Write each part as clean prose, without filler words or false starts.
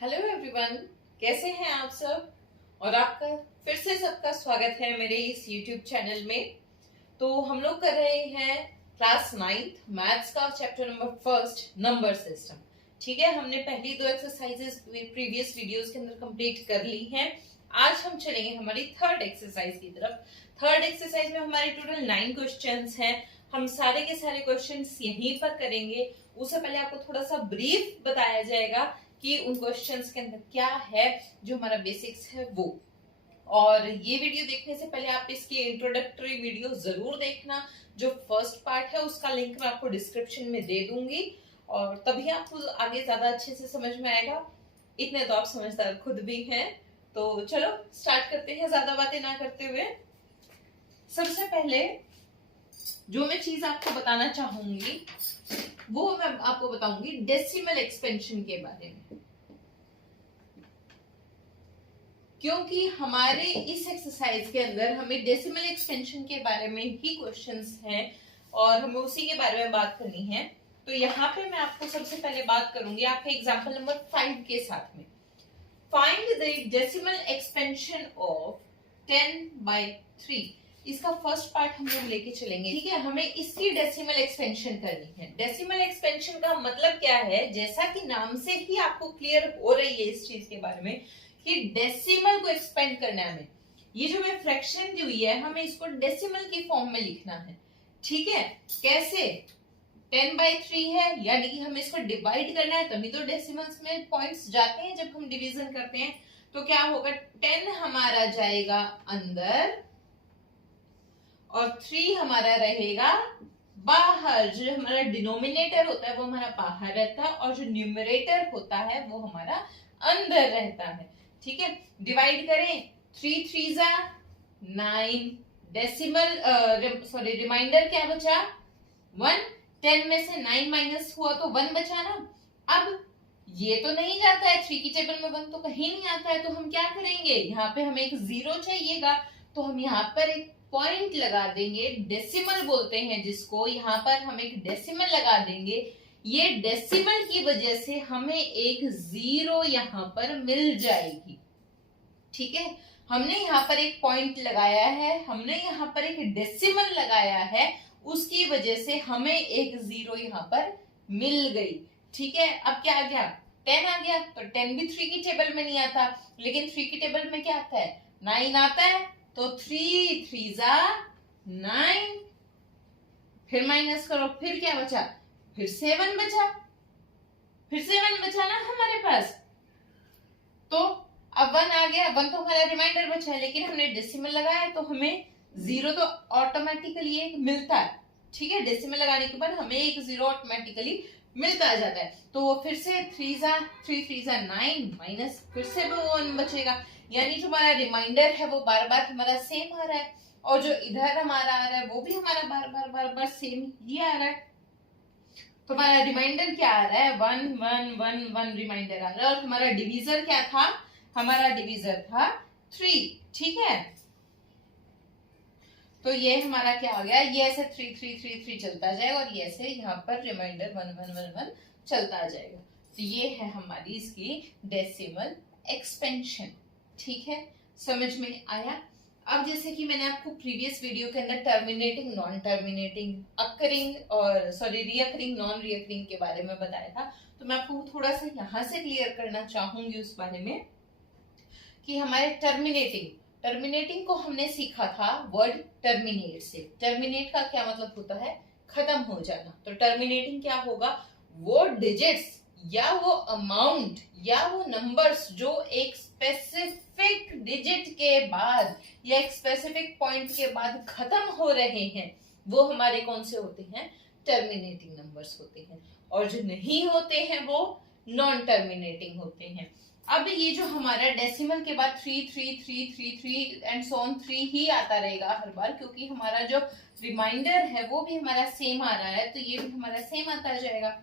Hello everyone, कैसे हैं आप सब। और आपका फिर से सबका स्वागत है मेरे इस यूट्यूब चैनल में। तो हम लोग कर रहे हैं क्लास 9th मैथ्स का chapter number first number system. ठीक है, हमने पहली दो एक्सरसाइजेस प्रीवियस वीडियोस के अंदर कंप्लीट कर ली हैं। आज हम चलेंगे हमारी थर्ड एक्सरसाइज की तरफ। थर्ड एक्सरसाइज में हमारे टोटल 9 क्वेश्चंस हैं। हम सारे के सारे क्वेश्चंस यहीं पर करेंगे। उससे पहले आपको थोड़ा सा ब्रीफ बताया जाएगा कि उन क्वेश्चंस के अंदर क्या है, जो हमारा बेसिक्स है वो। और ये वीडियो देखने से पहले आप इसकी इंट्रोडक्टरी वीडियो जरूर देखना। जो फर्स्ट पार्ट है उसका लिंक मैं आपको डिस्क्रिप्शन में दे दूंगी, और तभी आपको आगे ज्यादा अच्छे से समझ में आएगा। इतने तो आप समझदार खुद भी हैं। तो चलो स्टार्ट करते हैं ज्यादा बातें ना करते हुए। सबसे पहले जो मैं चीज आपको बताना चाहूंगी वो मैं आपको बताऊंगी डेसिमल एक्सपेंशन के बारे में, क्योंकि हमारे इस एक्सरसाइज के अंदर हमें डेसिमल एक्सपेंशन के बारे में ही क्वेश्चंस हैं और हमें उसी के बारे में बात करनी है। तो यहाँ पे मैं आपको सबसे पहले बात करूंगी आपके एग्जांपल नंबर 5 के साथ में। Find the decimal expansion of 10/3। इसका फर्स्ट पार्ट हम लोग लेके चलेंगे। ठीक है, हमें इसकी डेसिमल एक्सपेंशन करनी है। डेसिमल एक्सपेंशन का मतलब क्या है, जैसा कि नाम से ही आपको क्लियर हो रही है इस चीज के बारे में कि डेसिमल को एक्सपेंड करना है हमें। ये जो हमें फ्रैक्शन दी हुई है हमें इसको डेसिमल की फॉर्म में लिखना है। ठीक है, कैसे? 10/3 है, यानी कि हमें इसको डिवाइड करना है, तभी तो डेसिमल्स में पॉइंट्स जाते हैं जब हम डिवीजन करते हैं। तो क्या होगा, 10 हमारा जाएगा अंदर और 3 हमारा रहेगा बाहर। जो हमारा डिनोमिनेटर होता है वो हमारा बाहर रहता है और जो न्यूमरेटर होता है वो हमारा अंदर रहता है। ठीक है, डिवाइड करें, 3 3 जा 9, डेसिमल सॉरी रिमाइंडर क्या बचा 1। 10 में से 9 माइनस हुआ तो 1 बचा ना। अब ये तो नहीं जाता है 3 की टेबल में 1 तो कहीं नहीं आता है, तो हम क्या करेंगे, यहाँ पे हमें एक 0 चाहिएगा, तो हम यहाँ पर एक पॉइंट लगा देंगे। डेसिमल बोलते हैं जिसको, यहाँ पर हम एक डेसिमल लगा देंगे। ये डेसिमल की वजह से हमें एक 0 यहाँ पर मिल जाएगी। ठीक है, हमने यहाँ पर एक पॉइंट लगाया है, हमने यहाँ पर एक डेसिमल लगाया है, उसकी वजह से हमें एक 0 यहाँ पर मिल गई। ठीक है, अब क्या आ गया, 10 आ गया। तो 10 भी 3 की टेबल में नहीं आता, लेकिन 3 की टेबल में क्या आता है, 9 आता है। तो 3 3 जा 9, फिर माइनस करो, फिर क्या बचा, फिर 7 बचा, फिर 7 बचा ना हमारे पास। तो अब 1 आ गया, 1 तो हमारा रिमाइंडर बचा है, लेकिन हमने डेसिमल लगाया तो हमें 0 तो ऑटोमेटिकली एक मिलता है। ठीक है, डेसिमल लगाने के बाद हमें एक 0 ऑटोमेटिकली मिलता जाता है। तो फिर से 3 3 जा 9 माइनस, फिर से वो 1 बचेगा, यानी जो हमारा रिमाइंडर है वो बार बार हमारा सेम आ रहा है, और जो इधर हमारा आ रहा है वो भी हमारा बार बार सेम ही आ रहा है। तो हमारा रिमाइंडर क्या आ रहा है, 1 1 1 1 रिमाइंडर आ रहा है। और हमारा डिवीजर क्या था, हमारा डिवीजर था 3। ठीक है, तो ये हमारा क्या हो गया, ये ऐसे 3 3 3 3 चलता जाएगा, और ये ऐसे यहाँ पर रिमाइंडर 1 1 1 1 चलता जाएगा। तो ये है हमारी इसकी डेसिमल एक्सपेंशन। ठीक है, समझ में आया। अब जैसे कि मैंने आपको प्रीवियस वीडियो के अंदर टर्मिनेटिंग, नॉन टर्मिनेटिंग, अकरिंग और सॉरी रीअकरिंग, नॉन रीअकरिंग के बारे में बताया था, तो मैं आपको थोड़ा सा यहाँ से क्लियर करना चाहूंगी उस बारे में कि हमारे टर्मिनेटिंग को हमने सीखा था वर्ड टर्मिनेट से। टर्मिनेट का क्या मतलब होता है, खत्म हो जाना। तो टर्मिनेटिंग क्या होगा, वो डिजिट्स या वो अमाउंट या वो नंबर्स जो एक स्पेसिफिक डिजिट के बाद या एक स्पेसिफिक पॉइंट के बाद खत्म हो रहे हैं, वो हमारे कौन से होते हैं, टर्मिनेटिंग नंबर्स होते हैं। और जो नहीं होते हैं वो नॉन टर्मिनेटिंग होते हैं। अब ये जो हमारा डेसिमल के बाद 3 3 3 3 3 एंड सो ऑन 3 ही आता रहेगा हर बार, क्योंकि हमारा जो रिमाइंडर है वो भी हमारा सेम आ रहा है, तो ये भी हमारा सेम आता जाएगा।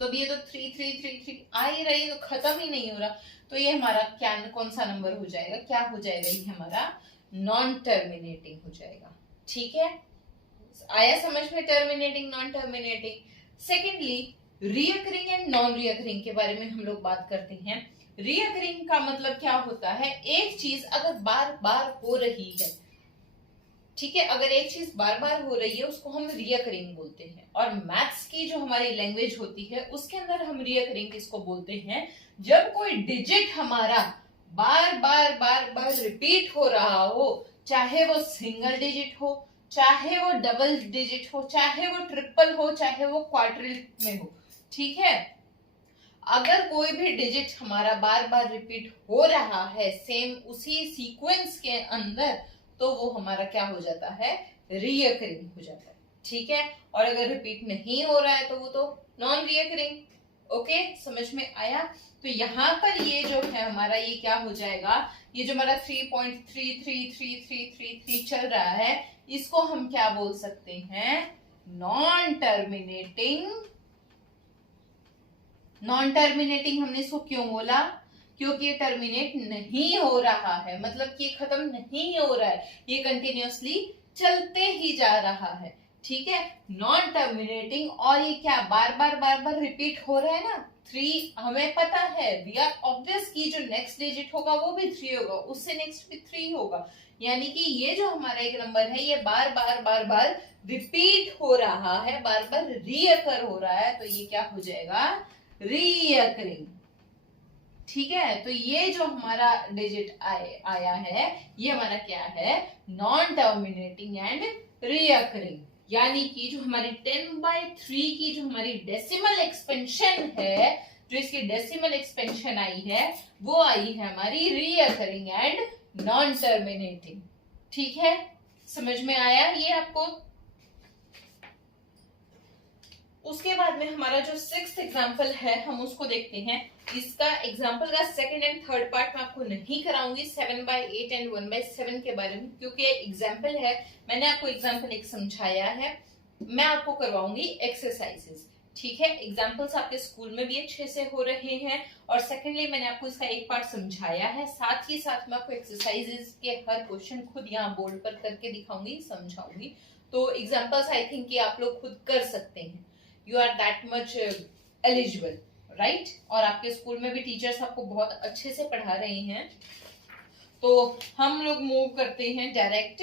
तो अब ये तो 3 3 3 3 आ ही रही है, तो खत्म ही नहीं हो रहा। तो ये हमारा क्या, कौन सा नंबर हो जाएगा, क्या हो जाएगा, ये हमारा नॉन टर्मिनेटिंग हो जाएगा। ठीक है, आया समझ में terminating non terminating. Secondly recurring and non recurring के बारे में हम लोग बात करते हैं। रीअकरिंग का मतलब क्या होता है, एक चीज अगर बार बार हो रही है, ठीक है, अगर एक चीज बार बार हो रही है उसको हम रीअकरिंग बोलते हैं। और मैथ्स की जो हमारी लैंग्वेज होती है उसके अंदर हम रीअकरिंग किसको बोलते हैं, जब कोई डिजिट हमारा बार बार बार बार रिपीट हो रहा हो, चाहे वो सिंगल डिजिट हो, चाहे वो डबल डिजिट हो, चाहे वो ट्रिपल हो, चाहे वो क्वाड्रिल में हो, ठीक है, अगर कोई भी डिजिट हमारा बार बार रिपीट हो रहा है सेम उसी सीक्वेंस के अंदर, तो वो हमारा क्या हो जाता है, रीअकरिंग हो जाता है, ठीक है। और अगर रिपीट नहीं हो रहा है तो वो तो नॉन रीअकरिंग। ओके, समझ में आया। तो यहाँ पर ये जो है हमारा, ये क्या हो जाएगा, ये जो हमारा 3.33333 चल रहा है, इसको हम क्या बोल सकते हैं, नॉन टर्मिनेटिंग। नॉन टर्मिनेटिंग हमने इसको क्यों बोला, क्योंकि ये टर्मिनेट नहीं हो रहा है, मतलब कि ये खत्म नहीं हो रहा है, ये कंटिन्यूअसली चलते ही जा रहा है, ठीक है, नॉन टर्मिनेटिंग। और ये क्या बार बार रिपीट हो रहा है ना, 3 हमें पता है, वी आर ऑब्वियस की जो नेक्स्ट डिजिट होगा वो भी 3 होगा, उससे नेक्स्ट भी 3 होगा, यानी कि ये जो हमारा एक नंबर है ये बार बार रिपीट हो रहा है, बार बार रीअकर हो रहा है, तो ये क्या हो जाएगा, रीअकरिंग, ठीक है। तो ये जो हमारा डिजिट आया है ये हमारा क्या है, नॉन टर्मिनेटिंग एंड रीअकरिंग, यानी कि जो हमारी 10/3 की जो हमारी डेसिमल एक्सपेंशन है, जो इसकी डेसिमल एक्सपेंशन आई है वो आई है हमारी रीअकरिंग एंड नॉन टर्मिनेटिंग, ठीक है, समझ में आया ये आपको। उसके बाद में हमारा जो 6th एग्जाम्पल है हम उसको देखते हैं। इसका एग्जाम्पल का 2nd एंड 3rd पार्ट मैं आपको नहीं कराऊंगी 7/8 एंड 1/7 के बारे में, क्योंकि एग्जाम्पल है, मैंने आपको एग्जाम्पल एक समझाया है, मैं आपको करवाऊंगी एक्सरसाइजेस, ठीक है। एग्जाम्पल्स आपके स्कूल में भी अच्छे से हो रहे हैं, और सेकेंडली मैंने आपको इसका एक पार्ट समझाया है, साथ ही साथ मैं आपको एक्सरसाइजेस के हर क्वेश्चन खुद यहाँ बोर्ड पर करके दिखाऊंगी, समझाऊंगी। तो एग्जाम्पल्स आई थिंक कि आप लोग खुद कर सकते हैं, you are that much eligible, right. और आपके स्कूल में भी टीचर्स आपको बहुत अच्छे से पढ़ा रहे हैं। तो हम लोग मूव करते हैं डायरेक्ट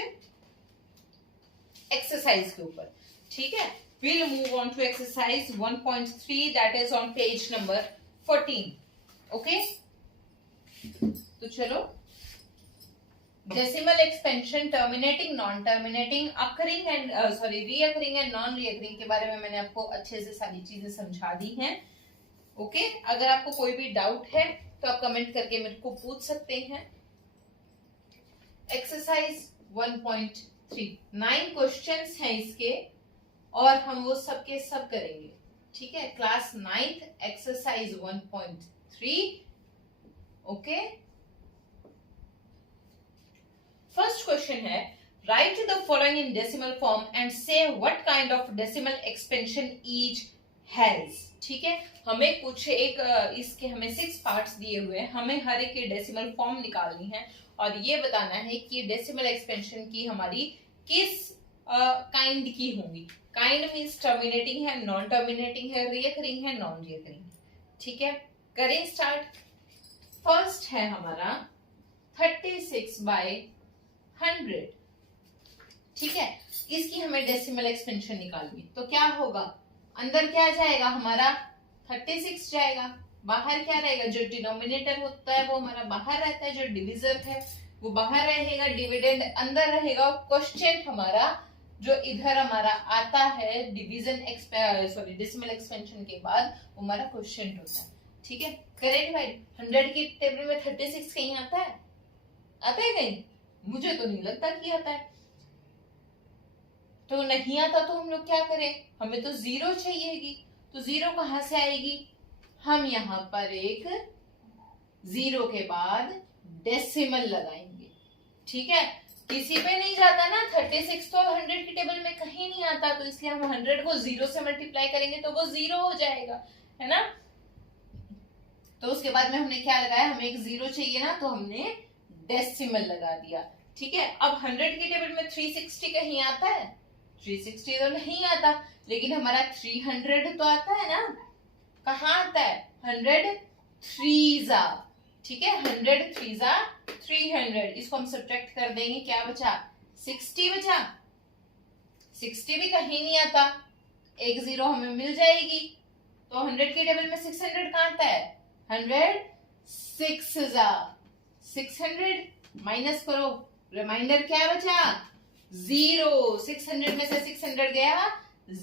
एक्सरसाइज के ऊपर, ठीक है। we'll move on to exercise 1.3 that is on page number 14, okay। तो चलो, decimal expansion, terminating, non terminating, occurring and recurring and non recurring के बारे में मैंने आपको अच्छे से सारी चीजें समझा दी हैं, ओके। अगर आपको कोई भी डाउट है तो आप कमेंट करके मेरे को पूछ सकते हैं। एक्सरसाइज 1.3 9 क्वेश्चंस हैं इसके, और हम वो सबके सब करेंगे, ठीक है। Class 9th exercise 1.3, okay. First question है, write the following in decimal form and say what kind of decimal expansion each has, ठीक है। हमें कुछ एक इसके हमें 6 पार्ट्स दिए हुए हैं, हमें हर एक की डेसिमल फॉर्म निकालनी है और ये बताना है कि डेसिमल एक्सपेंशन की हमारी किस काइंड की होंगी। काइंड मींस टर्मिनेटिंग है, नॉन टर्मिनेटिंग है, रीअकरिंग है, नॉन रीअकरिंग, ठीक है। करें स्टार्ट। फर्स्ट है हमारा 36/100, ठीक है। इसकी हमें डेसिमल एक्सपेंशन निकालनी है, तो क्या होगा, अंदर क्या जाएगा हमारा 36 जाएगा, बाहर क्या रहेगा, जो डिनोमिनेटर होता है वो हमारा बाहर रहता है, जो डिविजर है वो बाहर रहेगा, डिविडेंड अंदर रहेगा। क्वेश्चन हमारा जो इधर हमारा आता है डिवीजन डेसिमल एक्सपेंशन के बाद, वो हमारा क्वेश्चन होता है, ठीक है। करेक्ट भाई, 100 की टेबल में 36 कहीं आता है, आता है कहीं, मुझे तो नहीं लगता कि आता है। तो नहीं आता तो हम लोग क्या करें, हमें तो 0 चाहिएगी, तो 0 कहां से आएगी, हम यहाँ पर एक 0 के बाद डेसिमल लगाएंगे, ठीक है। किसी पे नहीं जाता ना, 36 तो 100 की टेबल में कहीं नहीं आता, तो इसलिए हम 100 को 0 से मल्टीप्लाई करेंगे तो वो 0 हो जाएगा, है ना। तो उसके बाद में हमने क्या लगाया, हमें एक 0 चाहिए ना, तो हमने डेसिमल लगा दिया, ठीक है। अब 100 की टेबल में 360 कहीं आता है, 360 तो नहीं आता, लेकिन हमारा 300 तो आता है ना, कहाँ आता है? 100 3 ठीक है, 100 3 300, इसको हम सब्ट्रैक्ट कर देंगे, क्या बचा? 60 बचा। 60 भी कहीं नहीं आता, एक जीरो हमें मिल जाएगी। तो 100 के टेबल में 600 कहाँ आता है? 100 600 माइनस करो, रिमाइंडर क्या बचा? 0। 600 में से 600 गया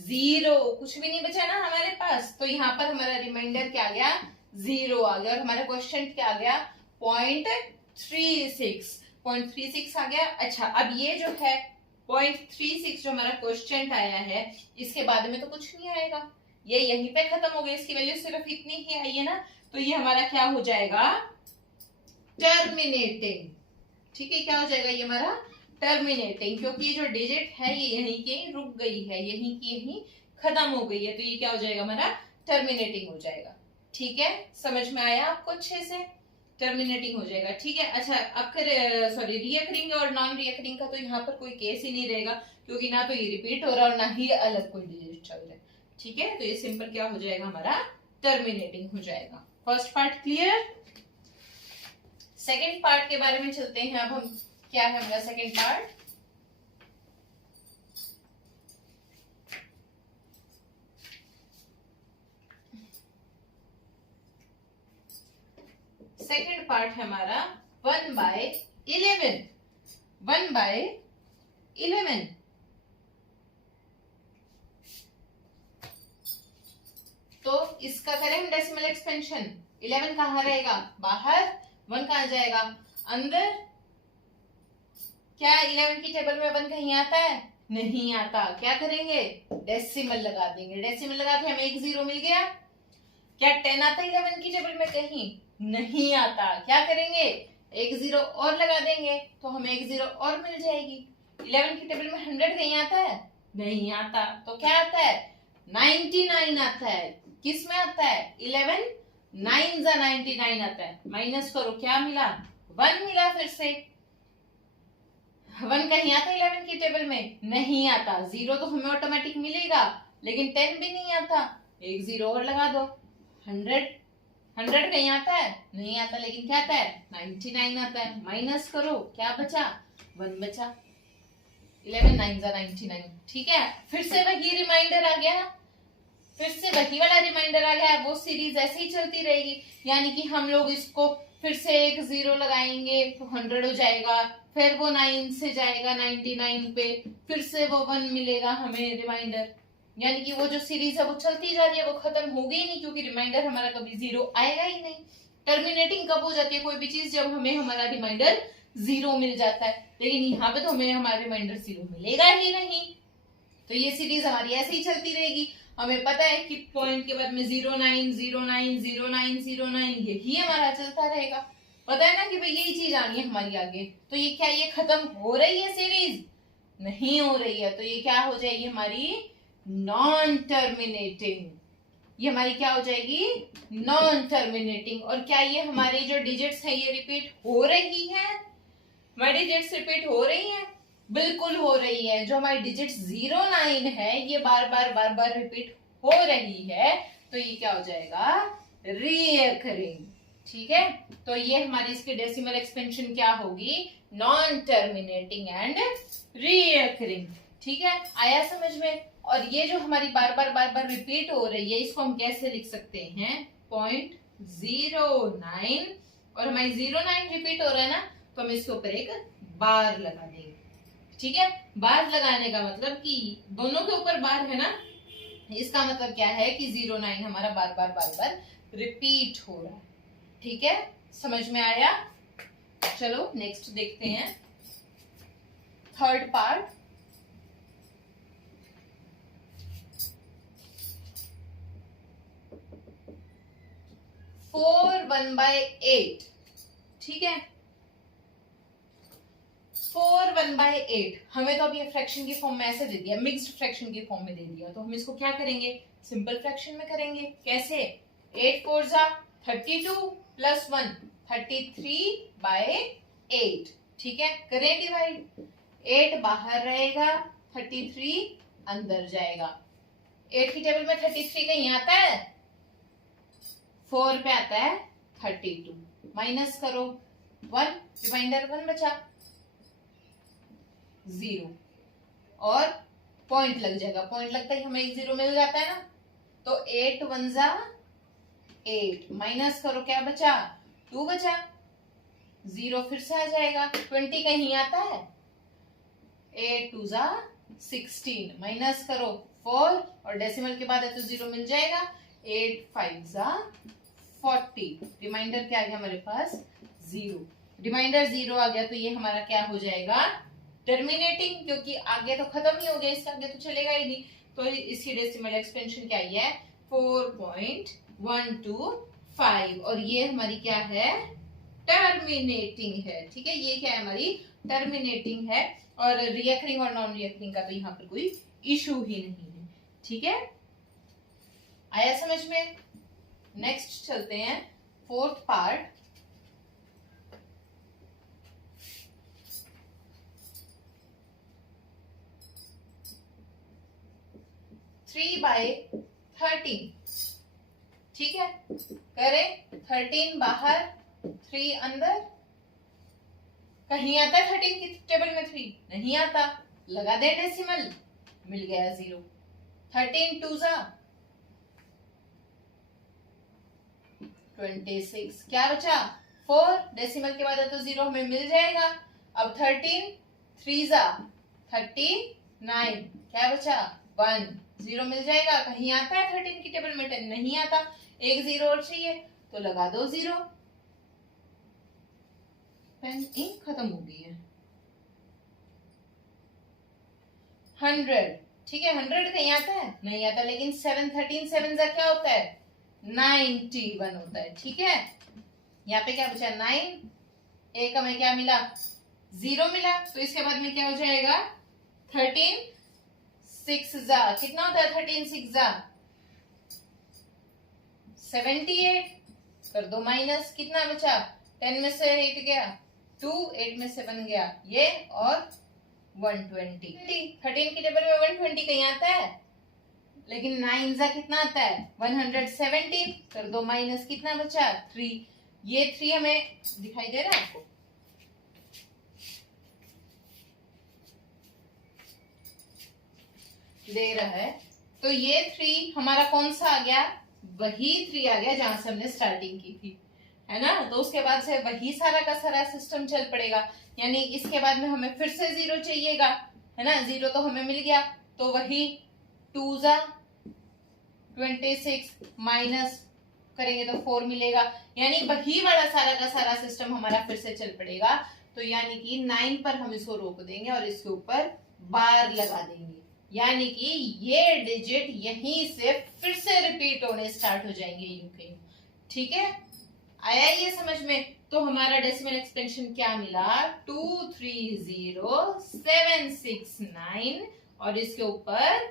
0, कुछ भी नहीं बचा ना हमारे पास। तो यहाँ पर हमारा रिमाइंडर क्या आ गया? 0 आ गया। और हमारा क्वेश्चन क्या आ गया? 0.36 आ गया। अच्छा, अब ये जो है 0.36 जो हमारा क्वेश्चन आया है, इसके बाद में तो कुछ नहीं आएगा, ये यहीं पे खत्म हो गया, इसकी वैल्यू सिर्फ इतनी ही आई है ना। तो ये हमारा क्या हो जाएगा? टर्मिनेटिंग। ठीक है, क्या हो जाएगा ये हमारा? टर्मिनेटिंग, क्योंकि ये जो डिजिट है ये यहीं की रुक गई है, यहीं की यहीं खत्म हो गई है। तो ये क्या हो जाएगा हमारा? टर्मिनेटिंग हो जाएगा। ठीक है, समझ में आया आपको अच्छे से? टर्मिनेटिंग हो जाएगा। ठीक है, अच्छा अब सॉरी, रिकरिंग और नॉन रिकरिंग का तो यहाँ पर कोई केस ही नहीं रहेगा, क्योंकि ना तो ये रिपीट हो रहा और ना ही अलग कोई डिजिट चल रहा है। ठीक है, तो ये सिंपल क्या हो जाएगा हमारा? टर्मिनेटिंग हो जाएगा। First part clear. Second part के बारे में चलते हैं। अब हम क्या है हमारा सेकेंड पार्ट? सेकेंड पार्ट है हमारा 1/11। 1/11। तो इसका करें हम डेसिमल एक्सपेंशन। 11 कहाँ रहेगा? बाहर। 1 कहाँ जाएगा? अंदर। क्या 11 की टेबल में 1 कहीं आता है? नहीं आता। क्या करेंगे? डेसिमल लगा देंगे। डेसिमल लगा के हमें एक जीरो मिल गया। क्या 10 आता है 11 की टेबल में? कहीं नहीं आता। क्या करेंगे? एक जीरो और लगा देंगे तो हमें एक जीरो और मिल जाएगी। 11 की टेबल में 100 कहीं आता है? नहीं आता। तो क्या आता है? 99 आता है। किस में आता है? 11 9 जा 99 आता है। माइनस करो, क्या मिला? 1 मिला। फिर से 1 कहीं आता है 11 की टेबल में? नहीं आता। जीरो तो हमें ऑटोमेटिक मिलेगा, लेकिन 10 भी नहीं आता। एक जीरो और लगा दो। 100 कहीं आता है? नहीं आता, लेकिन क्या आता है? 99 आता है। माइनस करो, क्या बचा? 1 बचा। 11 9 जा 99। ठीक है, फिर से वही रिमाइंडर आ गया, फिर से वही वाला रिमाइंडर आ गया। वो सीरीज ऐसे ही चलती रहेगी, यानी कि हम लोग इसको फिर से एक जीरो लगाएंगे तो 100 हो जाएगा, फिर वो 9 से जाएगा 99 पे, फिर से वो 1 मिलेगा हमें रिमाइंडर। यानी कि वो जो सीरीज है वो चलती जा रही है, वो खत्म होगी ही नहीं, क्योंकि रिमाइंडर हमारा कभी जीरो आएगा ही नहीं। टर्मिनेटिंग कब हो जाती है कोई भी चीज? जब हमें हमारा रिमाइंडर जीरो मिल जाता है, लेकिन यहाँ पे तो हमें हमारा रिमाइंडर जीरो मिलेगा ही नहीं। तो ये सीरीज हमारी ऐसे ही चलती रहेगी। हमें पता है कि पॉइंट के बाद में 09 09 09 09 यही हमारा चलता रहेगा। पता है ना कि भाई यही चीज आनी है हमारी आगे। तो ये क्या ये खत्म हो रही है सीरीज? नहीं हो रही है। तो ये क्या हो जाएगी हमारी? Non terminating. ये हमारी क्या हो जाएगी? Non terminating. और क्या ये हमारी जो डिजिट्स है ये रिपीट हो रही है? हमारी डिजिट्स रिपीट हो रही है? बिल्कुल हो रही है। जो हमारी डिजिट 09 है ये बार बार रिपीट हो रही है। तो ये क्या हो जाएगा? रीअकरिंग। ठीक है, तो ये हमारी इसकी डेसिमल एक्सपेंशन क्या होगी? Non terminating and recurring. ठीक है, आया समझ में? और ये जो हमारी बार बार रिपीट हो रही है, इसको हम कैसे लिख सकते हैं? 0.09, और हमारी 09 रिपीट हो रहा है ना, तो हम इसके ऊपर एक बार लगा देंगे। ठीक है, बार लगाने का मतलब कि दोनों के ऊपर बार है ना, इसका मतलब क्या है कि 09 हमारा बार बार रिपीट हो रहा है। ठीक है, समझ में आया? चलो नेक्स्ट देखते हैं, थर्ड पार्ट। फोर 1/8। ठीक है, 4 1/8 हमें तो अभी फ्रैक्शन की फॉर्म में ऐसे दे दिया, मिक्स्ड फ्रैक्शन की फॉर्म में दे दिया। तो हम इसको क्या करेंगे? सिंपल फ्रैक्शन में करेंगे। कैसे? 8 4 जा 32 प्लस 1 33/8। ठीक है, करें डिवाइड। 8 बाहर रहेगा, 33 अंदर जाएगा। 8 की टेबल में 33 कहीं आता है? 4 पे आता है 32, माइनस करो 1, रिमाइंडर 1 बचा, 0 और पॉइंट लग जाएगा, पॉइंट लगता है हमें एक 0 मिल जाता है ना, तो 8 1 जा 8, माइनस करो क्या बचा 2 बचा, 0 फिर से आ जाएगा, 20 कहीं आता है, 8 2 जा 16, माइनस करो 4 और डेसिमल के बाद है तो 0 मिल जाएगा, 8 5 जा 40, रिमाइंडर क्या आ गया हमारे पास 0, रिमाइंडर 0 आ गया तो ये हमारा क्या हो जाएगा टर्मिनेटिंग, क्योंकि आगे तो खत्म ही हो गया, इसके आगे तो चलेगा ही नहीं, तो इसकी डेसिमल एक्सपेंशन क्या है 4.125 और ये हमारी क्या है टर्मिनेटिंग है। ठीक है, ये क्या है हमारी टर्मिनेटिंग है और रिकरिंग और नॉन रिकरिंग का तो यहाँ पर कोई इशू ही नहीं है। ठीक है, आया समझ में। नेक्स्ट चलते हैं फोर्थ पार्ट, थ्री बाय 13। ठीक है, करें 13 बाहर 3 अंदर, कहीं आता है 13 की टेबल में 3 नहीं आता, लगा दे डेसिमल, मिल गया 0, 13 2 जा 26, क्या बचा 4, डेसिमल के बाद है तो 0 हमें मिल जाएगा। अब 13 3 जा 39, क्या बचा 1, 0 मिल जाएगा, कहीं आता है 13 की टेबल में 10 नहीं आता, एक 0 और चाहिए तो लगा दो 0, पेन इंक खत्म हो गई है। 100, ठीक है 100 कहीं आता है नहीं आता, लेकिन 7 13 7 जा क्या होता है 91 होता है। ठीक है, यहाँ पे क्या बचा 9, एक हमें क्या मिला 0 मिला, तो इसके बाद में क्या हो जाएगा 13 6 जा कितना होता है 13 6 जा 78, कर दो माइनस, कितना बचा 10 में से 8 गया 2, 8 में से 1 गया ये और 120, 13 की टेबल में 120 कहीं आता है, लेकिन 9 जा कितना आता है 117, कर दो माइनस, कितना बचा 3, ये 3 हमें दिखाई दे रहा है आपको, दे रहा है, तो ये 3 हमारा कौन सा आ गया, वही 3 आ गया जहां से हमने स्टार्टिंग की थी, है ना, तो उसके बाद से वही सारा का सारा सिस्टम चल पड़ेगा, यानी इसके बाद में हमें फिर से 0 चाहिएगा, है ना, 0 तो हमें मिल गया, तो वही 2 जा 26 माइनस करेंगे तो 4 मिलेगा, यानी वही वाला सारा का सारा सिस्टम हमारा फिर से चल पड़ेगा, तो यानी कि 9 पर हम इसको रोक देंगे और इसके ऊपर बार लगा देंगे, यानी कि ये डिजिट यहीं से फिर से रिपीट होने स्टार्ट हो जाएंगे यूं कहीं। ठीक है, आया ये समझ में, तो हमारा डेसिमल एक्सपेंशन क्या मिला 230769 और इसके ऊपर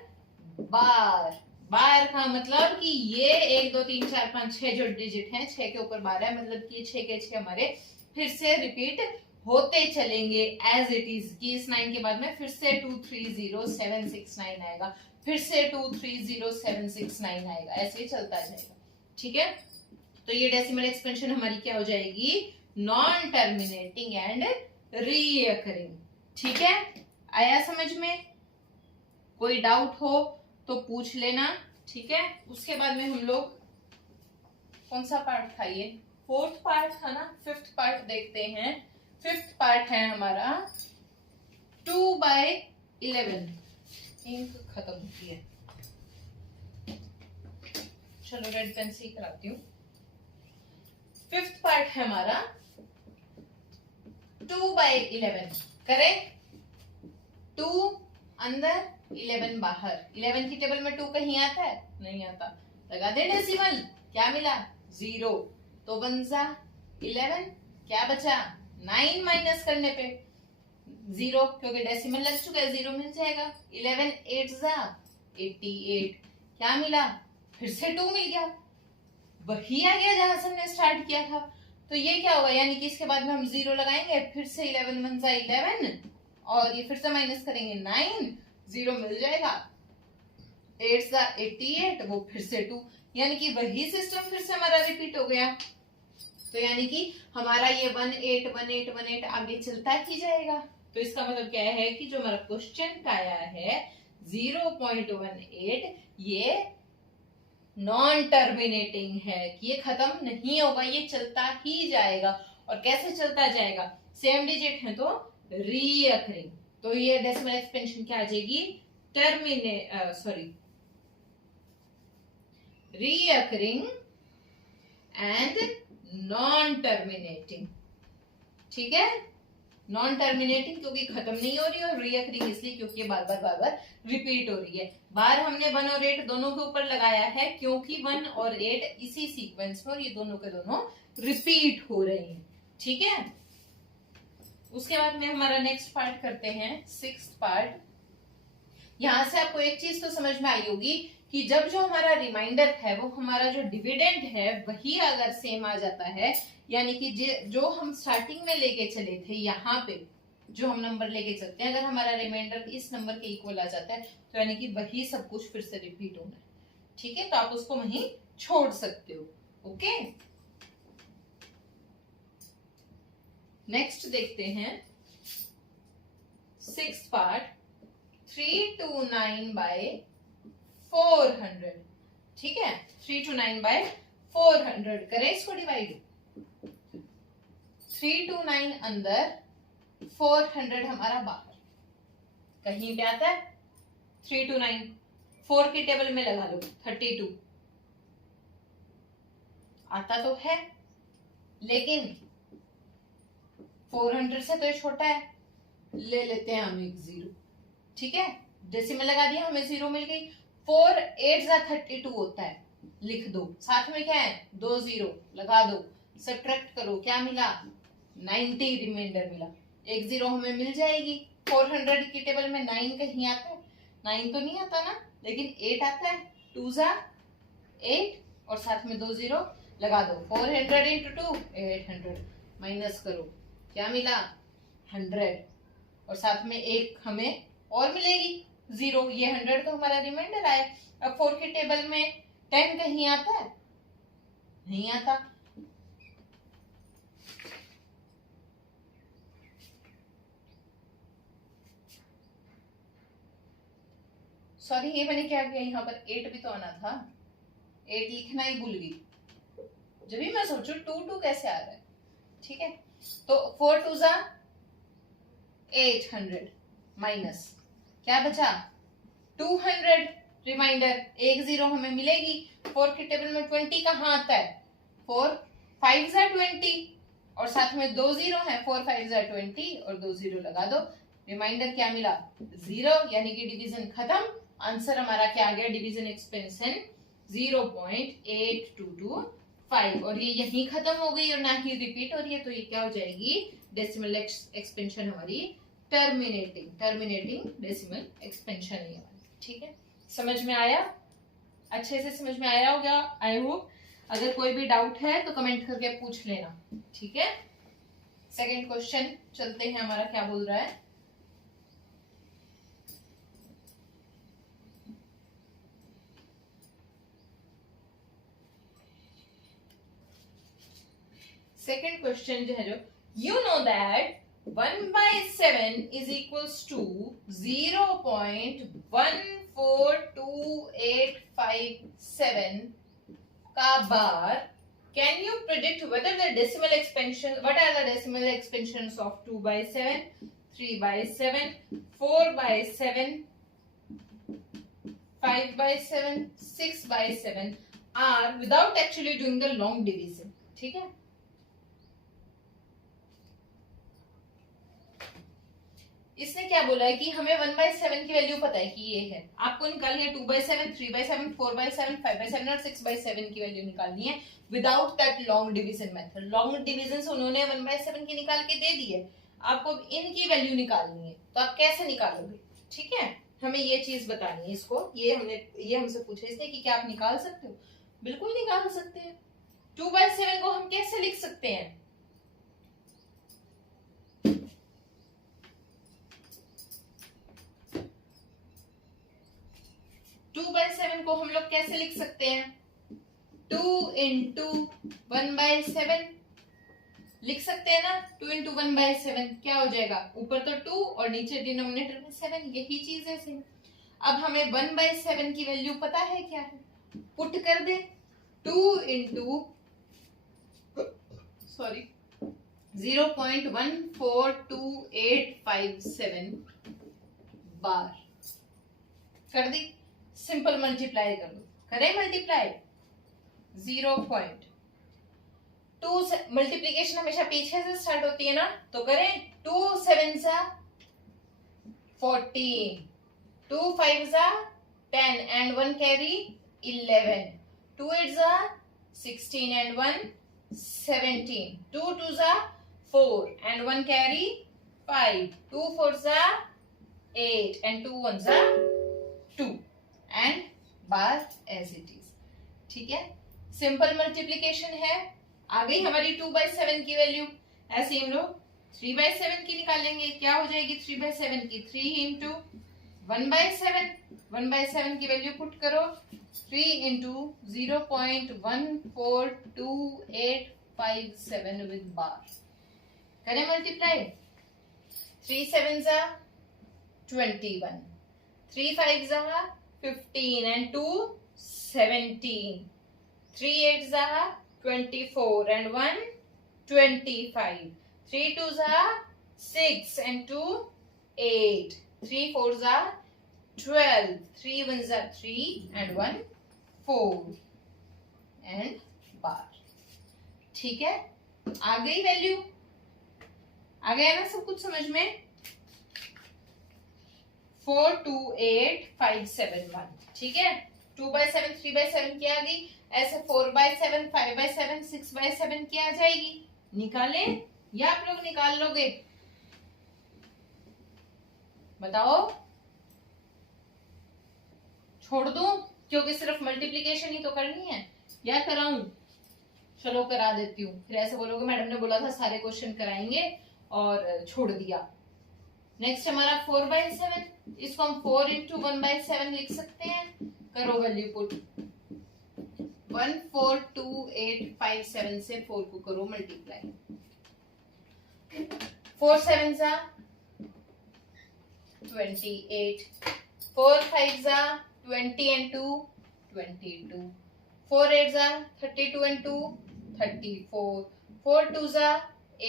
बार, बार का मतलब कि ये 1 2 3 4 5 6 जो डिजिट हैं 6 के ऊपर बार है, मतलब कि 6 के 6 हमारे फिर से रिपीट होते चलेंगे एज इट इज, कि इस 9 के बाद में फिर से 230769 आएगा, फिर से 230769 आएगा, ऐसे ही चलता जाएगा। ठीक है, तो ये डेसिमल एक्सपेंशन हमारी क्या हो जाएगी नॉन टर्मिनेटिंग एंड रीअकरिंग। ठीक है, आया समझ में, कोई डाउट हो तो पूछ लेना। ठीक है, उसके बाद में हम लोग कौन सा पार्ट था, ये फोर्थ पार्ट था ना, फिफ्थ पार्ट देखते हैं। फिफ्थ पार्ट है हमारा 2/11, इंक खत्म होती है, चलो रेड पेन से ही कराती हूँ। फिफ्थ पार्ट है हमारा 2/11, करें 2 अंदर 11 बाहर, 11 की टेबल में 2 कहीं आता है नहीं आता, लगा दे डेसिमल, क्या मिला 0, तो 1 जा 11, क्या बचा 9 माइनस करने पे 0, क्योंकि डेसिमल लग चुका है 0 मिल जाएगा, 11 8 जा 88, क्या मिला फिर से 2 मिल गया, वही आ गया जहां से हमने स्टार्ट किया था, तो ये क्या होगा, यानी कि इसके बाद में हम 0 लगाएंगे, फिर से 11 1 जा 11 और ये फिर से माइनस करेंगे 9, 0 मिल जाएगा, 8 जा 88, वो फिर से 2, यानी कि वही सिस्टम फिर से हमारा रिपीट हो गया। तो यानी कि हमारा ये 181818 आगे चलता ही जाएगा। तो इसका मतलब क्या है कि जो हमारा क्वेश्चन का आया है 0.18 ये नॉन टर्मिनेटिंग है, कि ये खत्म नहीं होगा, ये चलता ही जाएगा। और कैसे चलता जाएगा? सेम डिजिट है तो रीअकरिंग। तो ये डेसिमल एक्सपेंशन क्या आ जाएगी? Recurring and non terminating. ठीक है, नॉन टर्मिनेटिंग क्योंकि खत्म नहीं हो रही है, और रीअकरिंग इसलिए क्योंकि बार बार रिपीट हो रही है। बार हमने 1 और 8 दोनों के ऊपर लगाया है क्योंकि 1 और 8 इसी सीक्वेंस में और ये दोनों के दोनों रिपीट हो रहे हैं। ठीक है, उसके बाद में हमारा नेक्स्ट पार्ट करते हैं, 6th पार्ट। यहां से आपको एक चीज तो समझ में आई होगी कि जब जो हमारा रिमाइंडर है वो हमारा जो डिविडेंड है वही अगर सेम आ जाता है, यानी कि जो हम स्टार्टिंग में लेके चले थे, यहाँ पे जो हम नंबर लेके चलते हैं, अगर हमारा रिमाइंडर इस नंबर के इक्वल आ जाता है तो यानी कि वही सब कुछ फिर से रिपीट होना है। ठीक है, तो आप उसको वहीं छोड़ सकते हो। ओके, नेक्स्ट देखते हैं 6th पार्ट, 329/400। ठीक है, 329/400 करें इसको डिवाइड। 329 अंदर, 400 हमारा बाहर, कहीं पे आता है 329, 4 की टेबल में लगा लो 32 आता तो है, लेकिन 400 से तो ये छोटा है, ले लेते हैं हम एक 0। ठीक है, डेसिमल लगा दिया, हमें 0 मिल गई। 4 8 32 होता है, लिख दो, साथ में क्या है 2 0 लगा दो, सब्ट्रैक्ट करो, क्या मिला 90 रिमाइंडर मिला। एक 0 हमें मिल जाएगी। 400 की टेबल में 9 कहीं आता है? 9 तो नहीं आता ना, लेकिन 8 आता है। 2 8 और साथ में 2 0 लगा दो। 400 into 2 800, माइनस करो, क्या मिला 100 और साथ में एक हमें और मिलेगी 0। ये 100 तो हमारा रिमाइंडर आया। अब 4 की टेबल में 10 कहीं आता है? नहीं आता। सॉरी, ये मैंने क्या किया, यहाँ पर 8 भी तो आना था, 8 लिखना ही भूल गई। जब भी मैं सोचू 2 कैसे आ रहा है। ठीक है, तो 4 2 800 माइनस क्या बचा 200 रिमाइंडर, एक 0 हमें मिलेगी। 4 की टेबल में 20 कहाँ आता है? 4 5 20 और साथ में 2 0 है, 4 5 20 और 2 0 लगा दो, रिमाइंडर क्या मिला 0, यानी कि डिवीजन खत्म। आंसर हमारा क्या आ गया? डिवीजन एक्सपेंशन 0.8225 और ये यहीं खत्म हो गई और ना ही रिपीट हो रही है, तो ये क्या हो जाएगी? डेसिमल एक्सपेंशन हमारी टर्मिनेटिंग डेसिमल एक्सपेंशन है हमारी। ठीक है, समझ में आया? अच्छे से समझ में आया होगा आई होप। अगर कोई भी डाउट है तो कमेंट करके पूछ लेना। ठीक है, सेकंड क्वेश्चन चलते हैं, हमारा क्या बोल रहा है। सेकंड क्वेश्चन जो है, जो you know that 1/7 is equals to 0.142857 का बार, can you predict whether the decimal expansion, what are the decimal expansions of 2/7, 3/7, 4/7, 5/7, 6/7 are without actually doing the long division? ठीक है, इसने क्या बोला है कि हमें 1/7 की वैल्यू पता है कि ये है, आपको निकालनी है 2/7, 3/7, 4/7, 5/7 और 6/7 की वैल्यू निकालनी है without that long division method. Long division उन्होंने 1/7 की निकाल के दे दी है, आपको इनकी वैल्यू निकालनी है, तो आप कैसे निकालोगे? ठीक है, हमें ये चीज बतानी है इसको। ये हमसे पूछा इसने कि क्या आप निकाल सकते हो? बिल्कुल निकाल सकते हैं। 2/7 को हम कैसे लिख सकते हैं? 2/7 को हम लोग कैसे लिख सकते हैं? 2 इंटू 1/7 लिख सकते हैं ना। 2 इंटू 1/7 क्या हो जाएगा, ऊपर तो 2 और नीचे डिनोमिनेटर में 7, यही चीज है सेम। अब हमें 1/7 की वैल्यू पता है क्या है, पुट कर दे 2 इंटू 0.142857 बार कर दी। सिंपल मल्टीप्लाई कर दो, करें मल्टीप्लाई 0.2 से मल्टीप्लीकेशन हमेशा पीछे से स्टार्ट होती है ना, तो करें 2 7 14, 2 5 10 and 1 carry 11, 2 8 16 and 1 17, 2 2 4 and 1 carry 5, 2 4 8 and 2 1 2 and bar as it is। ठीक है, सिंपल मल्टीप्लीकेशन है। आ गई हमारी 2/7 की वैल्यू। ऐसे हम लोग 3/7 की निकालेंगे। क्या हो जाएगी 3/7 की, 3 इंटू 1/7, 1/7 की वैल्यू पुट करो 3 इंटू 0.142857 विद बार। करें multiply 3 7 21, 3 5 15 and 2 17, 3 8 24 and 1 25, 3 2 6 and 2 8, 3 4 12, 3 1 3 and 1 4 and बार। ठीक है, आ गई वैल्यू, आ गया ना सब कुछ समझ में। 428571। ठीक है, 2/7 3/7 की आ गई, ऐसे 4/7 5/7 6/7 की आ जाएगी। निकालें या आप लोग निकाल लोगे, बताओ। छोड़ दूं, क्योंकि सिर्फ मल्टीप्लिकेशन ही तो करनी है, या कराऊं? चलो करा देती हूँ, फिर ऐसे बोलोगे मैडम ने बोला था सारे क्वेश्चन कराएंगे और छोड़ दिया। नेक्स्ट हमारा 4/7, इसको हम 4 इंटू 1/7 लिख सकते हैं। करो वैल्यू पुट, 14285 से 4 को करो multiply. 4 7 28, 4 5 20 and 2 22, 4 8 32 and 2 34, 4 2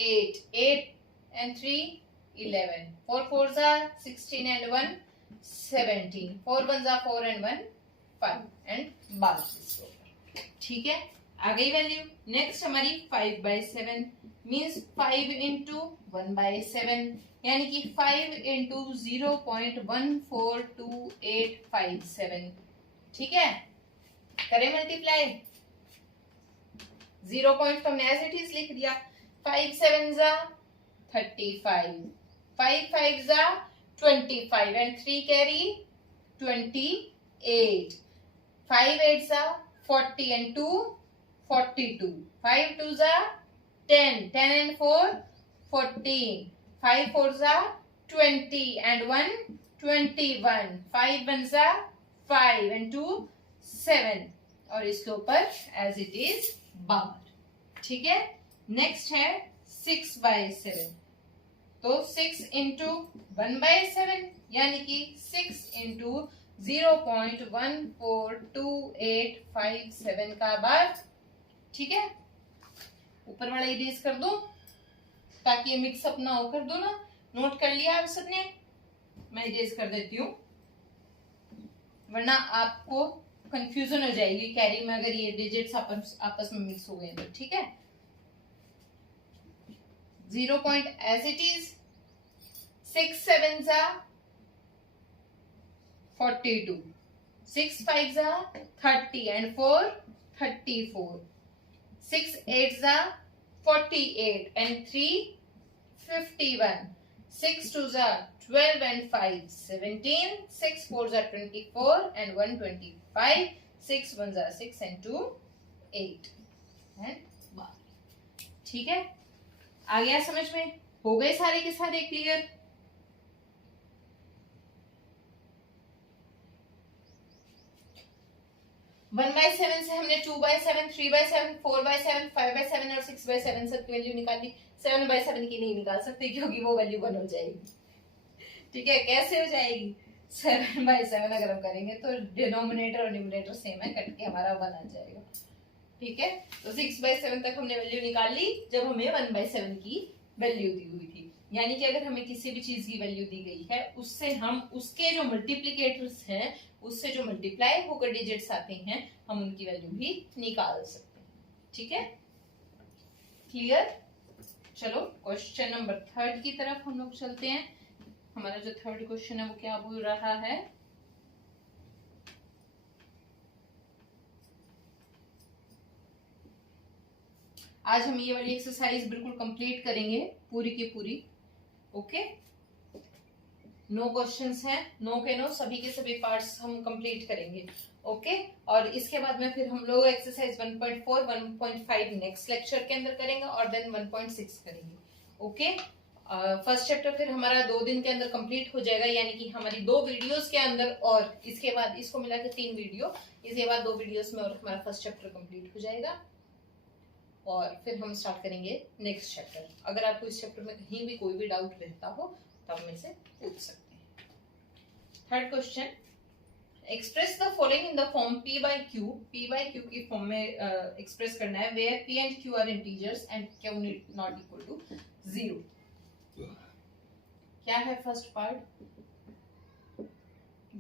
8, 8 and 3 11, 4 4 16 and 1 17, 4 1 4 and 1 5 and 12। ठीक है, आ गई वैल्यू। नेक्स्ट हमारी 5/7 मीन्स 5 इंटू 1/7, यानी कि 5 इंटू 0.142857। ठीक है, करें मल्टीप्लाई। 0 पॉइंट तो हमने एज इट इज लिख दिया। 5 7 35, 5 5 25 and 3 carry 28, 5 8 40 and 2 42, 5 2 10, 10 and 4 14, 5 4 20 and 1 21, 5 1 5 and 2 7 और इसके ऊपर एज इट इज बार। ठीक है, नेक्स्ट है 6/7, तो 6 इंटू 1/7 यानी कि 6 इंटू 0.142857 का बार। ठीक है, ऊपर वाला इरेज कर दो ताकि ये मिक्सअप ना हो। कर दो ना, नोट कर लिया आप सबने? मैं इरेज कर देती हूँ, वरना आपको कंफ्यूजन हो जाएगी कैरी में अगर ये डिजिट्स आपस में मिक्स हो गए तो। ठीक है, 0 point as it is, 6 7 42, 6 5 30 and 4 34, 6 8 48 and 3 51, 6 2 12 and 5 17, 6 4 24 and 1 25, 6 1 6 and 2 8 and 12। ठीक है, आ गया समझ में? हो गए सारे के सारे क्लियर? 1/7 से हमने 2/7, 3/7, 4/7, 5/7 और 6/7 सब की वैल्यू निकाल ली। 7/7 की नहीं निकाल सकते क्योंकि वो वैल्यू 1 हो जाएगी। ठीक है, कैसे हो जाएगी? 7/7 अगर हम करेंगे तो डिनोमिनेटर और न्यूमरेटर सेम है, कट के हमारा 1 आ जाएगा। ठीक है, तो 6/7 तक हमने वैल्यू निकाल ली जब हमें 1/7 की वैल्यू दी हुई थी। यानी कि अगर हमें किसी भी चीज की वैल्यू दी गई है उससे हम उसके जो मल्टीप्लीकेटर्स हैं, उससे जो मल्टीप्लाई होकर डिजिट्स आते हैं, हम उनकी वैल्यू भी निकाल सकते हैं। ठीक है, क्लियर? चलो क्वेश्चन नंबर 3 की तरफ हम लोग चलते हैं। हमारा जो 3rd क्वेश्चन है वो क्या बोल रहा है? आज हम ये वाली एक्सरसाइज बिल्कुल कंप्लीट करेंगे पूरी की पूरी। ओके, नो क्वेश्चंस हैं, नो के नो, सभी के सभी पार्ट्स हम कंप्लीट करेंगे। ओके, और इसके बाद में फिर हम लोग एक्सरसाइज 1.4, 1.5 नेक्स्ट लेक्चर के अंदर करेंगे और देन 1.6 करेंगे। ओके, फर्स्ट चैप्टर फिर हमारा 2 दिन के अंदर कंप्लीट हो जाएगा, यानी कि हमारी 2 वीडियोस के अंदर, और इसके बाद इसको मिला के 3 वीडियो, इसके बाद 2 वीडियोस में और हमारा फर्स्ट चैप्टर कंप्लीट हो जाएगा और फिर हम स्टार्ट करेंगे नेक्स्ट चैप्टर। अगर आपको इस चैप्टर में कहीं भी कोई भी डाउट रहता हो तो आप मेरे से पूछ सकते हैं। 3rd question, express the following in the form p by q। p by q की फॉर्म में एक्सप्रेस करना है where p and q are integers and q not equal to 0। क्या है फर्स्ट पार्ट?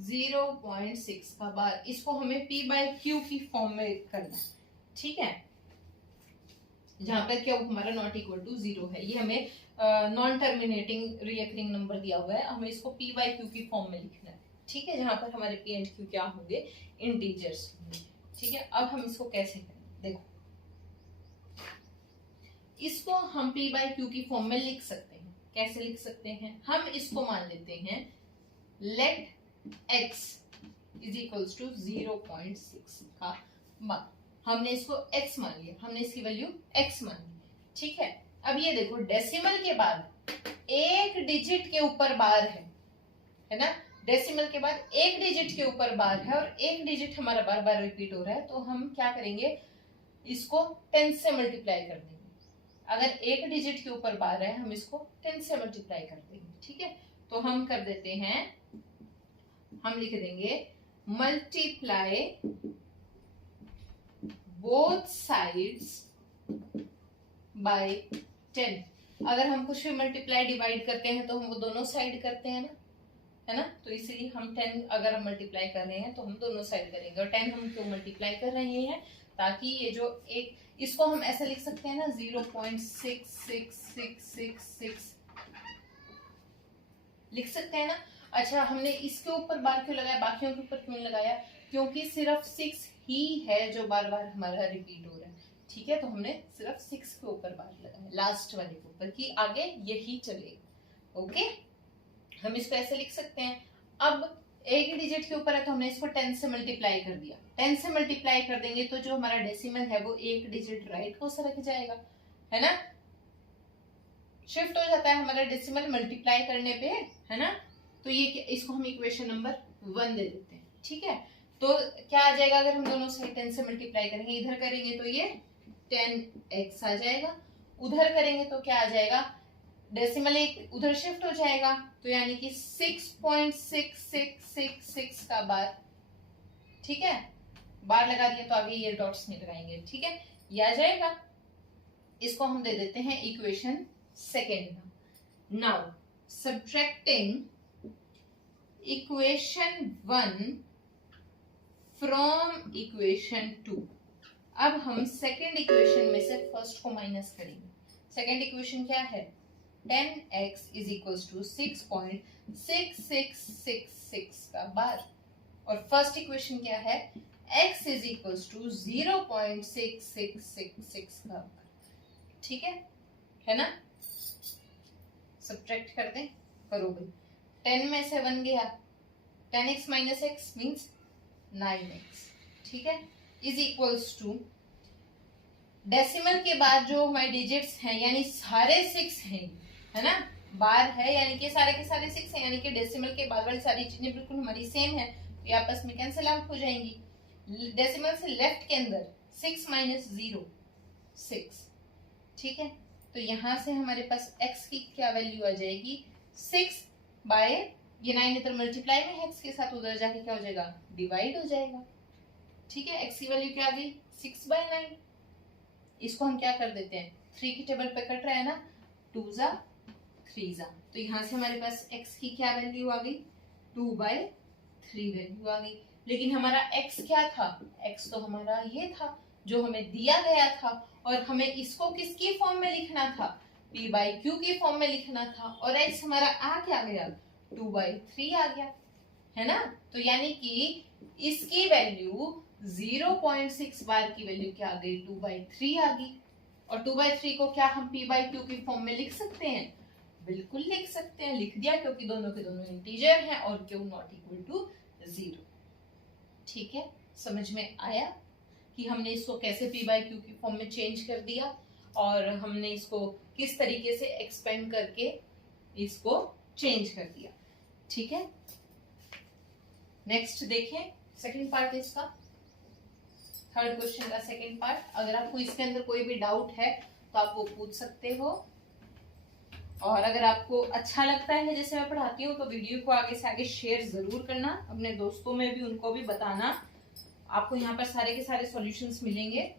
0.6 का बार, इसको हमें p by q की फॉर्म में करना है। ठीक है, जहां पर क्या हमारा नॉट इक्वल टू 0 है, ये हमें नॉन टर्मिनेटिंग रिकरिंग नंबर दिया हुआ है, हमें इसको p by q की फॉर्म में लिखना है। ठीक है, जहां पर हमारे p and q क्या होंगे? इंटीजर्स होंगे। ठीक है, अब हम इसको कैसे करें? देखो, इसको हम p by q की फॉर्म में लिख सकते हैं। कैसे लिख सकते हैं? हम इसको मान लेते हैं let x is equals to 0.6 का बार। हमने इसको x मान लिया, हमने इसकी वैल्यू x मान ली। ठीक है, अब ये देखो, डेसिमल के बाद एक डिजिट के ऊपर बार है ना? डेसिमल के बाद एक डिजिट के ऊपर बार है और एक डिजिट हमारा बार बार रिपीट हो रहा है, तो हम क्या करेंगे? इसको 10 से मल्टीप्लाई कर देंगे। अगर एक डिजिट के ऊपर बार है, हम इसको 10 से मल्टीप्लाई कर देंगे। ठीक है, तो हम कर देते हैं, हम लिख देंगे मल्टीप्लाई बोथ साइड्स बाय 10। अगर हम कुछ भी मल्टीप्लाई डिवाइड करते हैं तो हम वो दोनों साइड करते हैं ना, है ना? तो इसीलिए हम 10 अगर हम मल्टीप्लाई कर रहे हैं तो हम दोनों साइड करेंगे। और 10 हम क्यों मल्टीप्लाई कर रहे हैं? ताकि ये जो एक, इसको हम ऐसे लिख सकते हैं ना, 0.6666 लिख सकते हैं ना। अच्छा, हमने इसके ऊपर बार क्यों लगाया, बाकियों के ऊपर क्यों लगाया? क्योंकि सिर्फ 6 ही है जो बार बार हमारा रिपीट हो रहा है। ठीक है, तो हमने सिर्फ 6 के ऊपर बार लगाया, लास्ट वाले के ऊपर, कि आगे यही चलेगा। ओके, हम इसको ऐसे लिख सकते हैं। अब एक डिजिट के ऊपर है तो हमने इसको 10 से मल्टीप्लाई कर दिया। 10 से मल्टीप्लाई कर देंगे तो जो हमारा डेसिमल है वो एक डिजिट राइट को सरक जाएगा, है ना? शिफ्ट हो जाता है हमारा डेसिमल मल्टीप्लाई करने पे, है ना? तो ये इसको हम इक्वेशन नंबर 1 दे देते हैं। ठीक है, तो क्या आ जाएगा? अगर हम दोनों साइड 10 से मल्टीप्लाई करेंगे, इधर करेंगे तो ये 10x आ जाएगा, उधर करेंगे तो क्या आ जाएगा? डेसिमल एक उधर शिफ्ट हो जाएगा, तो यानी कि 6.6666 का बार। ठीक है, बार लगा दिया तो आगे ये डॉट्स नहीं लगाएंगे। ठीक है, ये आ जाएगा। इसको हम दे देते हैं equation 2। Now subtracting equation 1 from equation 2। अब हम सेकेंड इक्वेशन में से फर्स्ट को माइनस करेंगे। सेकेंड इक्वेशन क्या है? 10x इज इक्वल्स टू 6.6666 का बार। और फर्स्ट इक्वेशन क्या है? x इज इक्वल्स टू 0.6666 का बार। ठीक है ना? सब्ट्रैक्ट कर दें, करोगे। 10 में से 1 गया, 10x minus x means 9x। ठीक है, इज इक्वल्स टू डेसिमल के बाद जो हमारे डिजिट्स हैं, यानी सारे 6 हैं, है ना? बार है यानी कि सारे के सारे 6 हैं, यानी कि डेसिमल के बाद वाली सारी चीजें बिल्कुल हमारी सेम है, तो ये आपस में कैंसिल आउट हो जाएंगी। डेसिमल से लेफ्ट के अंदर 6 माइनस 0 6, ठीक है। तो यहां से हमारे पास x की क्या वैल्यू आ जाएगी 6 बाय, ये 9 इधर मल्टीप्लाई में है x के साथ, उधर जाके क्या हो जाएगा डिवाइड हो जाएगा, ठीक है। x की वैल्यू क्या आ गई 6/9। इसको हम क्या कर देते हैं 3 की टेबल पे कट रहा है ना, 2 जा 3 जा, तो यहाँ से हमारे पास x की क्या वैल्यू आ गई 2/3 वैल्यू आ गई। लेकिन हमारा x क्या था, x तो हमारा ये था जो हमें दिया गया था, और हमें इसको किसकी फॉर्म में लिखना था p/q की फॉर्म में लिखना था, और x हमारा आ क्या गया 2/3 आ गया, है ना। तो यानी कि इसकी वैल्यू 0.6 बार की वैल्यू क्या आ गई 2/3 आ गई। और 2/3 को क्या हम p/q की फॉर्म में लिख सकते हैं, बिल्कुल लिख सकते हैं, लिख दिया, क्योंकि दोनों के दोनों इंटीजर हैं और q नॉट इक्वल टू 0, ठीक है। समझ में आया कि हमने इसको कैसे p/q की फॉर्म में चेंज कर दिया, और हमने इसको किस तरीके से एक्सपेंड करके इसको चेंज कर दिया, ठीक है। नेक्स्ट देखें सेकंड पार्ट इसका, थर्ड क्वेश्चन का सेकंड पार्ट। अगर आपको इसके अंदर कोई भी डाउट है तो आप वो पूछ सकते हो, और अगर आपको अच्छा लगता है जैसे मैं पढ़ाती हूँ तो वीडियो को आगे से आगे शेयर जरूर करना, अपने दोस्तों में भी उनको भी बताना। आपको यहाँ पर सारे के सारे सॉल्यूशंस मिलेंगे,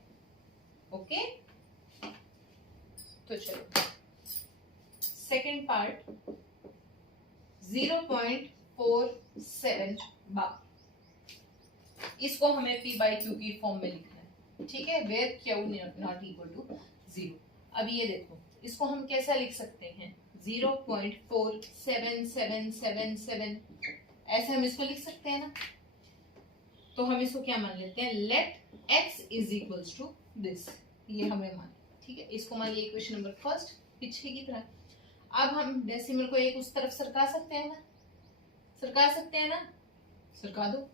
ओके। तो चलो सेकंड पार्ट 0.47 बार, इसको हमें p/q की फॉर्म में लिखना है, ठीक है, where q not equal to 0। अब ये देखो इसको हम कैसा लिख सकते हैं 0.47777, ऐसे हम इसको लिख सकते हैं ना। तो हम इसको क्या मान लेते हैं, let x is equals to this, ये हमें मान, ठीक है। इसको मान लिया इक्वेशन नंबर फर्स्ट पीछे की तरह। अब हम डेसिमल को एक उस तरफ सरका सकते हैं ना, सरका सकते हैं ना, सरका दो।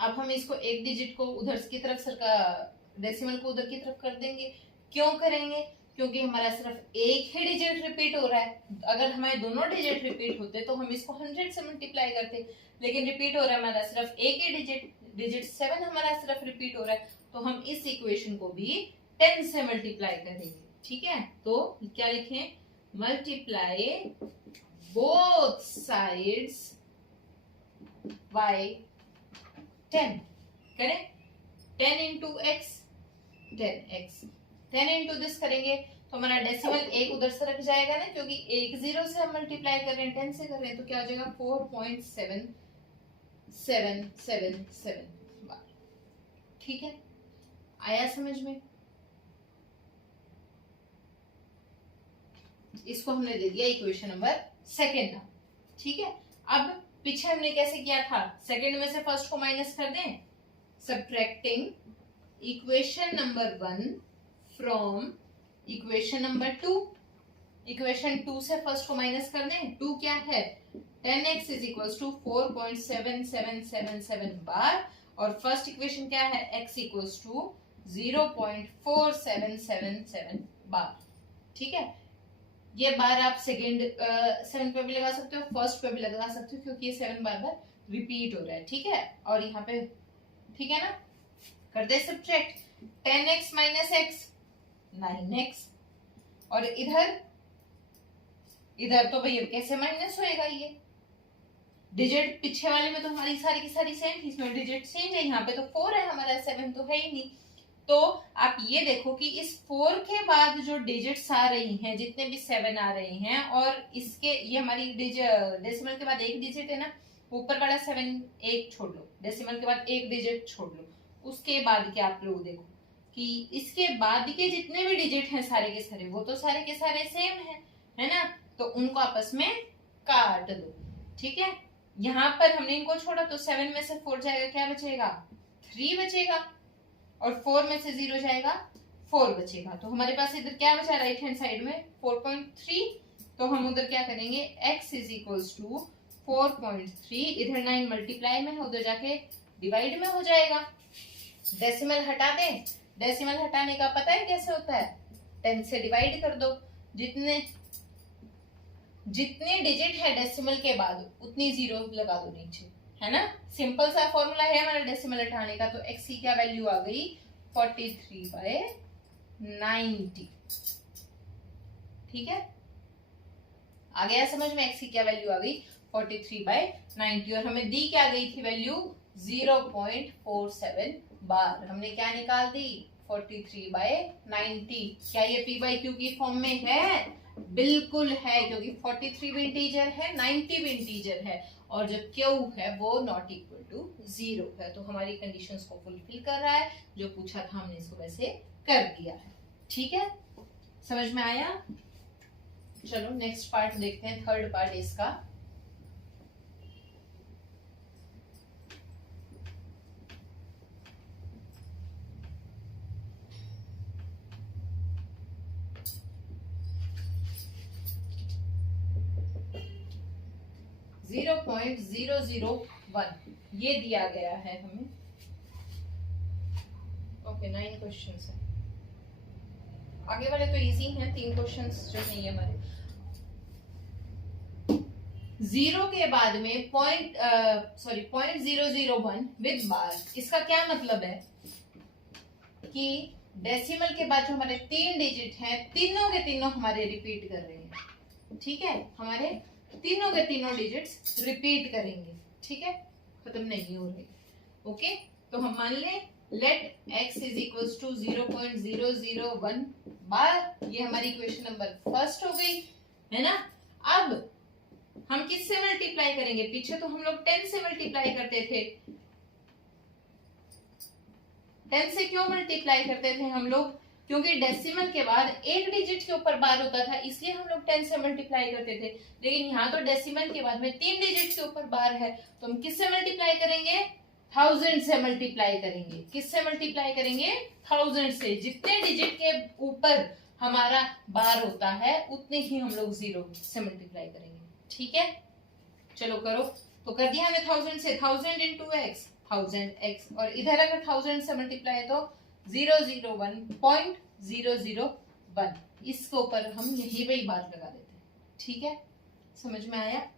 अब हम इसको एक डिजिट को उधर की तरफ सरका, डेसिमल को उधर की तरफ कर देंगे। क्यों करेंगे, क्योंकि हमारा सिर्फ एक ही डिजिट रिपीट हो रहा है। अगर हमारे दोनों डिजिट रिपीट होते तो हम इसको 100 से मल्टीप्लाई करते, लेकिन रिपीट हो रहा है हमारा सिर्फ एक ही डिजिट 7 हमारा सिर्फ रिपीट हो रहा है, तो हम इस इक्वेशन को भी 10 से मल्टीप्लाई करेंगे, ठीक है। तो क्या लिखें, मल्टीप्लाई बोथ साइड्स बाय 10 करें, 10 into x 10x, 10 into this करेंगे तो हमारा डेसिमल एक उधर से रख जाएगा ना, क्योंकि एक 0 से हम मल्टीप्लाई कर रहे हैं 10 से कर रहे हैं, तो क्या हो जाएगा 4.7777 बार, ठीक है। आया समझ में, इसको हमने दे दिया इक्वेशन नंबर सेकेंड ना, ठीक है। अब पीछे हमने कैसे किया था, सेकेंड में से फर्स्ट को माइनस कर दें, subtracting equation number 1 from equation number 2, equation 2 से फर्स्ट को माइनस कर दें, 2 क्या है 10x इज इक्वल्स टू 4.7777 बार, और फर्स्ट इक्वेशन क्या है x इक्वल्स टू 0.4777 बार, ठीक है। ये बार आप सेकंड 7 पे भी लगा सकते हो, फर्स्ट पे भी लगा सकते हो, क्योंकि ये 7 बार बार रिपीट हो रहा है, ठीक है। और यहाँ पे ठीक है ना, कर दे subtract 10x minus x 9x, और इधर तो भैया कैसे माइनस होएगा, ये डिजिट पीछे वाले में तो हमारी सारी की सारी सेम थी, इसमें डिजिट चेंज है, यहाँ पे तो 4 है हमारा, 7 तो है ही नहीं। तो आप ये देखो कि इस 4 के बाद जो डिजिट्स आ रही हैं, जितने भी 7 आ रही हैं, और इसके ये हमारी डेसिमल के बाद एक डिजिट है ना, ऊपर वाला 7 एक छोड़ लो, डेसिमल के बाद एक डिजिट छोड़ लो, उसके बाद के आप लोग देखो कि इसके बाद के जितने भी डिजिट हैं सारे के सारे, वो तो सारे के सारे सेम है ना, तो उनको आपस में काट दो, ठीक है। यहाँ पर हमने इनको छोड़ा तो 7 में से 4 जाएगा, क्या बचेगा 3 बचेगा, और 4 में से 0 जाएगा 4 बचेगा, तो हमारे पास इधर क्या बचा राइट हैंड साइड में 4.3, तो हम उधर क्या करेंगे x इज इक्वल्स टू 4.3, इधर 9 मल्टीप्लाई में है, उधर जाके डिवाइड में हो जाएगा। डेसिमल हटा दें, डेसिमल हटाने का पता है कैसे होता है, 10 से डिवाइड कर दो, जितने डिजिट है डेसिमल के बाद उतनी 0 लगा दो नीचे, है ना। सिंपल सा फॉर्मूला है हमारा डेसिमल हटाने का। तो x की क्या वैल्यू आ गई 43/90। ठीक है, आ गया समझ में। x की क्या वैल्यू आ गई 43/90 और हमें दी क्या गई थी वैल्यू 0.47 बार। हमने क्या निकाल दी 43/90। क्या ये p बाई क्यू की फॉर्म में है? बिल्कुल है, क्योंकि 43 भी इंटीजर है, 90 भी इंटीजर है और जब q है वो नॉट इक्वल टू 0 है। तो हमारी कंडीशंस को फुलफिल कर रहा है, जो पूछा था हमने इसको वैसे कर दिया है। ठीक है, समझ में आया। चलो नेक्स्ट पार्ट देखते हैं, थर्ड पार्ट इसका। जीरो 0.001 ये दिया गया है हमें। ओके 9 क्वेश्चंस है, आगे वाले तो इजी हैं, 3 क्वेश्चंस जो नहीं है हमारे। जीरो के बाद में .001 विद बार। इसका क्या मतलब है कि डेसिमल के बाद जो हमारे 3 डिजिट हैं तीनों के तीनों हमारे रिपीट कर रहे हैं। ठीक है, हमारे तीनों के तीनों डिजिट्स रिपीट करेंगे। ठीक है, खत्म नहीं हो रही। ओके, तो हम मान लें let x is equal to 0.001 bar. ये हमारी इक्वेशन नंबर फर्स्ट हो गई, है ना। अब हम किससे मल्टीप्लाई करेंगे? पीछे तो हम लोग 10 से मल्टीप्लाई करते थे। 10 से क्यों मल्टीप्लाई करते थे हम लोग? क्योंकि डेसिमल के बाद एक डिजिट के ऊपर बार होता था, इसलिए हम लोग 10 से मल्टीप्लाई करते थे। लेकिन यहाँ तो डेसिमल के बाद में 3 डिजिट के ऊपर बार है, तो हम किससे मल्टीप्लाई करेंगे? 1000 से मल्टीप्लाई करेंगे। किससे मल्टीप्लाई करेंगे? 1000 से। जितने डिजिट के ऊपर हमारा बार होता है उतने ही हम लोग 0 से मल्टीप्लाई करेंगे। ठीक है, चलो करो। तो कर दिया हमने 1000 से, 1000 इंटू x 1000x, और इधर अगर 1000 से मल्टीप्लाई तो 001.001, इसके ऊपर हम यही वही बात लगा देते हैं। ठीक है, समझ में आया।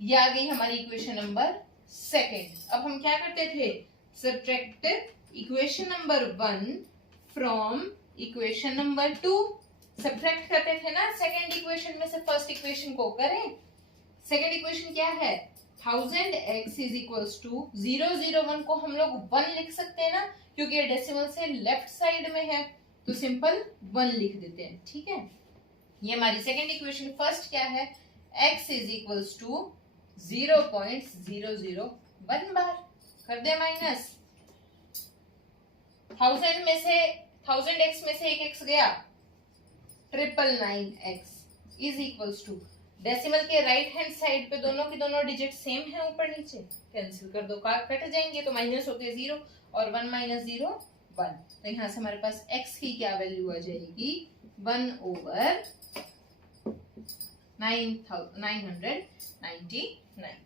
ये आ गई हमारी इक्वेशन नंबर सेकेंड। अब हम क्या करते थे? Subtract equation number 1 from equation number 2। Subtract करते थे ना, सेकेंड इक्वेशन में से फर्स्ट इक्वेशन को करें। सेकेंड इक्वेशन क्या है? 1000x इज इक्वल्स टू 001 को हम लोग 1 लिख सकते हैं ना, क्योंकि ये डेसिमल से लेफ्ट साइड में है, तो सिंपल 1 लिख देते हैं। ठीक है, ये हमारी सेकेंड इक्वेशन। फर्स्ट क्या है? x इज इक्वल्स टू 0.001 बार। कर दे माइनस। 1000 में से 1000x में से एक x गया, 999x is equals to, decimal के राइट हैंड साइड पे दोनों की दोनों डिजिट सेम है, ऊपर नीचे कैंसिल कर दो, कट जाएंगे तो माइनस होके 0 और 1 माइनस 0 1। तो यहाँ से हमारे पास x की क्या वैल्यू आ जाएगी? 1/999।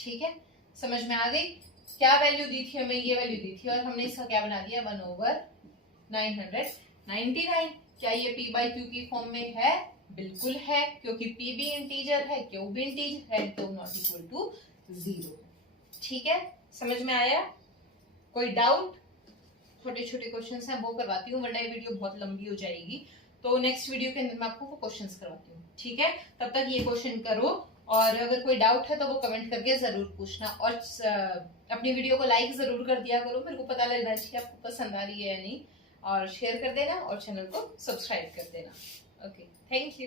ठीक है, समझ में आ गई। क्या वैल्यू दी थी हमें? ये वैल्यू दी थी और हमने इसका क्या बना दिया 1/999। क्या ये p बाई क्यू की फॉर्म में है? बिल्कुल है, क्योंकि p भी इंटीजर है, q भी इंटीजर है, तो नॉट इक्वल टू 0। ठीक है, समझ में आया। कोई डाउट? छोटे छोटे क्वेश्चंस हैं वो करवाती हूँ, वरना ये वीडियो बहुत लंबी हो जाएगी। तो नेक्स्ट वीडियो के अंदर मैं आपको वो क्वेश्चंस करवाती हूँ। ठीक है, तब तक ये क्वेश्चन करो, और अगर कोई डाउट है तो वो कमेंट करके जरूर पूछना, और अपनी वीडियो को लाइक जरूर कर दिया करो, मेरे को पता लगना चाहिए आपको पसंद आ रही है या नहीं। और शेयर कर देना और चैनल को सब्सक्राइब कर देना। Okay, thank you.